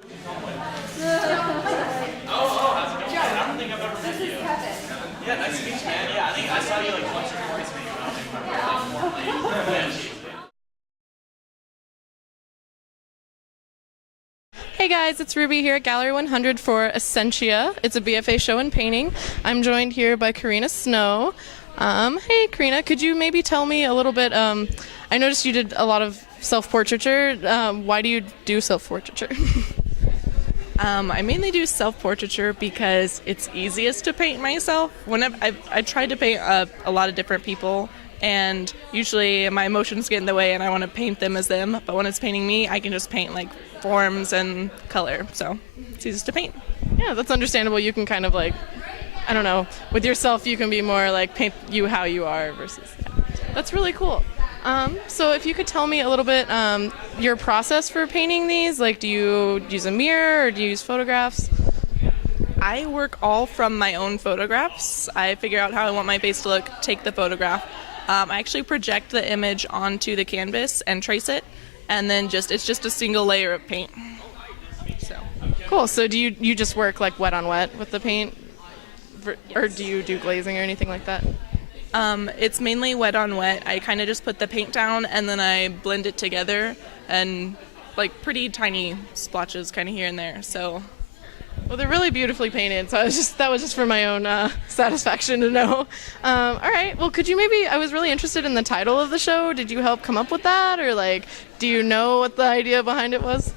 How's it going? I don't think I've ever met you. Yeah, nice to meet you, man. Yeah, I think I saw you like once or twice maybe, but I don't think I remember like formally. Hey guys, it's Ruby here at Gallery 100 for Essentia. It's a BFA show in painting. I'm joined here by Karina Snow. Hey Karina, could you maybe tell me a little bit, I noticed you did a lot of self-portraiture. Why do you do self-portraiture? I mainly do self-portraiture because it's easiest to paint myself. Whenever I tried to paint a lot of different people, and usually my emotions get in the way and I want to paint them as them, but when it's painting me, I can just paint like forms and color, so it's easiest to paint. Yeah, that's understandable. You can kind of like, I don't know, with yourself you can be more like paint you how you are versus, yeah. That's really cool. So if you could tell me a little bit your process for painting these, like do you use a mirror or do you use photographs? I work all from my own photographs. I figure out how I want my face to look, take the photograph. I actually project the image onto the canvas and trace it, and then it's just a single layer of paint. So cool. So do you just work like wet on wet with the paint, or do you do glazing or anything like that? It's mainly wet on wet. I kind of just put the paint down and then I blend it together, and like pretty tiny splotches kind of here and there. So, well, they're really beautifully painted. So that was just for my own satisfaction to know. All right. Well, could you maybe? I was really interested in the title of the show. Did you help come up with that, or like, do you know what the idea behind it was?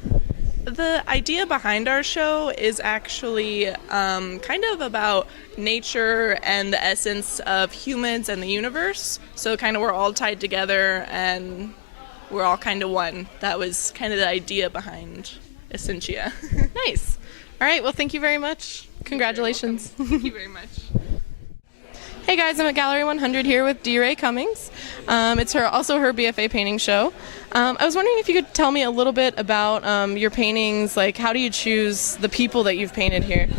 The idea behind our show is actually kind of about nature and the essence of humans and the universe. So kind of we're all tied together and we're all kind of one. That was kind of the idea behind Essentia. Nice. All right. Well, thank you very much. Congratulations. Thank you very much. Hey guys, I'm at Gallery 100 here with D. Ray Cummings. It's also her BFA painting show. I was wondering if you could tell me a little bit about your paintings, like how do you choose the people that you've painted here?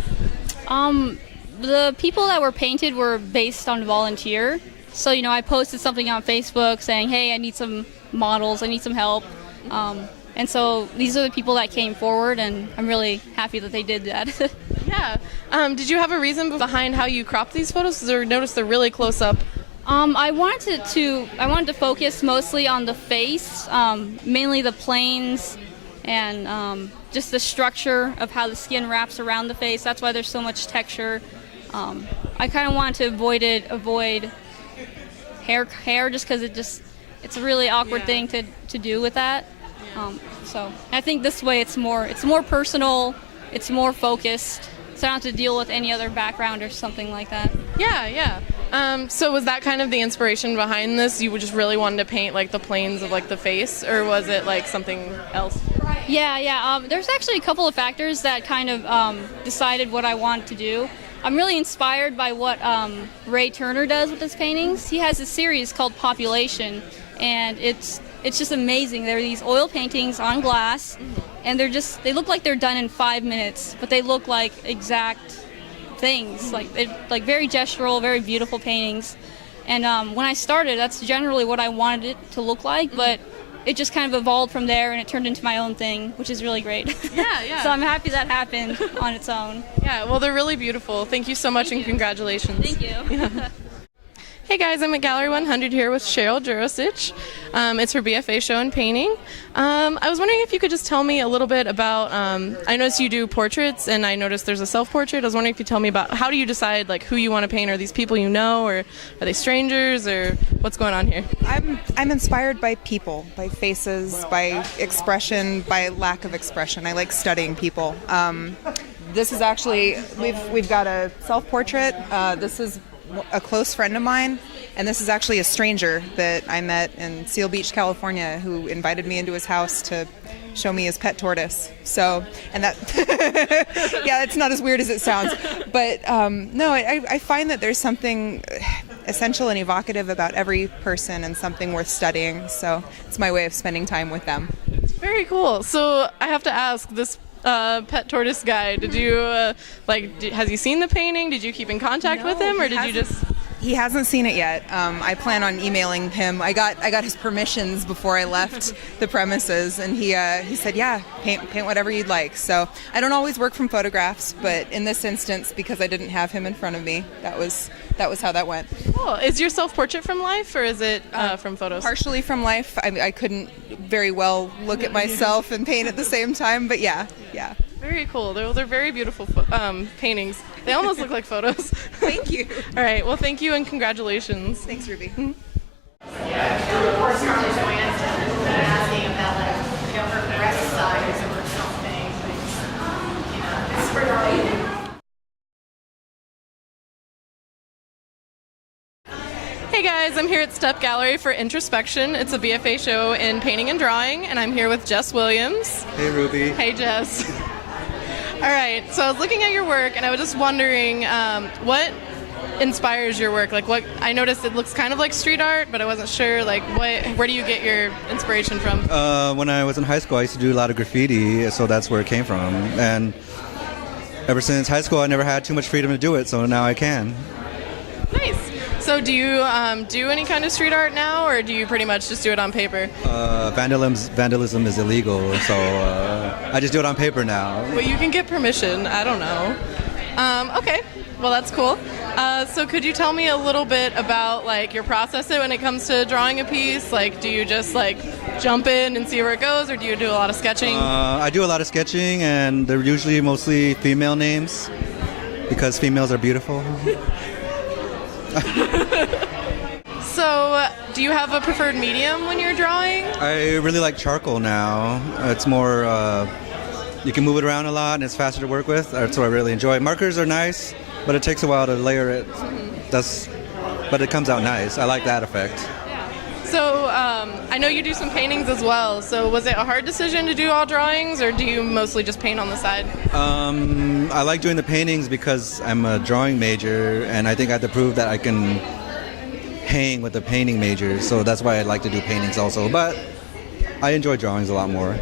The people that were painted were based on volunteer. So, I posted something on Facebook saying, hey, I need some models, I need some help. And so these are the people that came forward, and I'm really happy that they did that. Yeah. Did you have a reason behind how you cropped these photos? Because I noticed they're really close up. I wanted to focus mostly on the face, mainly the planes, and just the structure of how the skin wraps around the face. That's why there's so much texture. I kind of wanted to avoid hair just because it's a really awkward thing to do with that. So I think this way it's more personal, it's more focused, so I don't have to deal with any other background or something like that. Yeah. So was that kind of the inspiration behind this? You just really wanted to paint like the planes of like the face, or was it like something else? Yeah. There's actually a couple of factors that kind of decided what I wanted to do. I'm really inspired by what Ray Turner does with his paintings. He has a series called Population, and it's just amazing. There are these oil paintings on glass, and they look like they're done in 5 minutes, but they look like exact things, like very gestural, very beautiful paintings. And when I started, that's generally what I wanted it to look like, but it just kind of evolved from there, and it turned into my own thing, which is really great. Yeah. So I'm happy that happened on its own. Yeah, well, they're really beautiful. Thank you so much, and congratulations. Thank you. Yeah. Hey guys, I'm at Gallery 100 here with Cheryl Jurosic. It's her BFA show in painting. I was wondering if you could just tell me a little bit about, I noticed you do portraits, and I noticed there's a self-portrait. I was wondering if you could tell me about how do you decide like who you want to paint? Are these people you know, or are they strangers, or what's going on here? I'm inspired by people, by faces, by expression, by lack of expression. I like studying people. This is actually, we've got a self-portrait. This is a close friend of mine, and this is actually a stranger that I met in Seal Beach, California, who invited me into his house to show me his pet tortoise. So, and that, yeah, it's not as weird as it sounds, but no, I find that there's something essential and evocative about every person and something worth studying. So it's my way of spending time with them. Very cool. So I have to ask, this pet tortoise guy, did you has he seen the painting? Did you keep in contact with him, or did you just? He hasn't seen it yet. I plan on emailing him. I got his permissions before I left the premises, and he said, "Yeah, paint whatever you'd like." So I don't always work from photographs, but in this instance, because I didn't have him in front of me, that was how that went. Cool. Is your self-portrait from life, or is it from photos? Partially from life. I couldn't very well look at myself and paint at the same time, but yeah. Very cool. Those are very beautiful paintings. They almost look like photos. Thank you. All right. Well, thank you and congratulations. Thanks, Ruby. Hey guys, I'm here at Step Gallery for Introspection. It's a BFA show in painting and drawing, and I'm here with Jess Williams. Hey, Ruby. Hey, Jess. All right, so I was looking at your work, and I was just wondering what inspires your work? Like, what I noticed it looks kind of like street art, but I wasn't sure. Like, where do you get your inspiration from? When I was in high school, I used to do a lot of graffiti, so that's where it came from. And ever since high school, I never had too much freedom to do it, so now I can. Nice. So do you do any kind of street art now, or do you pretty much just do it on paper? Vandalism is illegal, so I just do it on paper now. Well, you can get permission. I don't know. Okay. Well, that's cool. So could you tell me a little bit about like your process when it comes to drawing a piece? Like, do you just like jump in and see where it goes, or do you do a lot of sketching? I do a lot of sketching, and they're usually mostly female names because females are beautiful. So, do you have a preferred medium when you're drawing? I really like charcoal now. It's more, you can move it around a lot and it's faster to work with. That's what I really enjoy. Markers are nice, but it takes a while to layer it. But it comes out nice. I like that effect. So, I know you do some paintings as well. So, was it a hard decision to do all drawings, or do you mostly just paint on the side? I like doing the paintings because I'm a drawing major, and I think I have to prove that I can hang with a painting major. So that's why I like to do paintings also. But I enjoy drawings a lot more.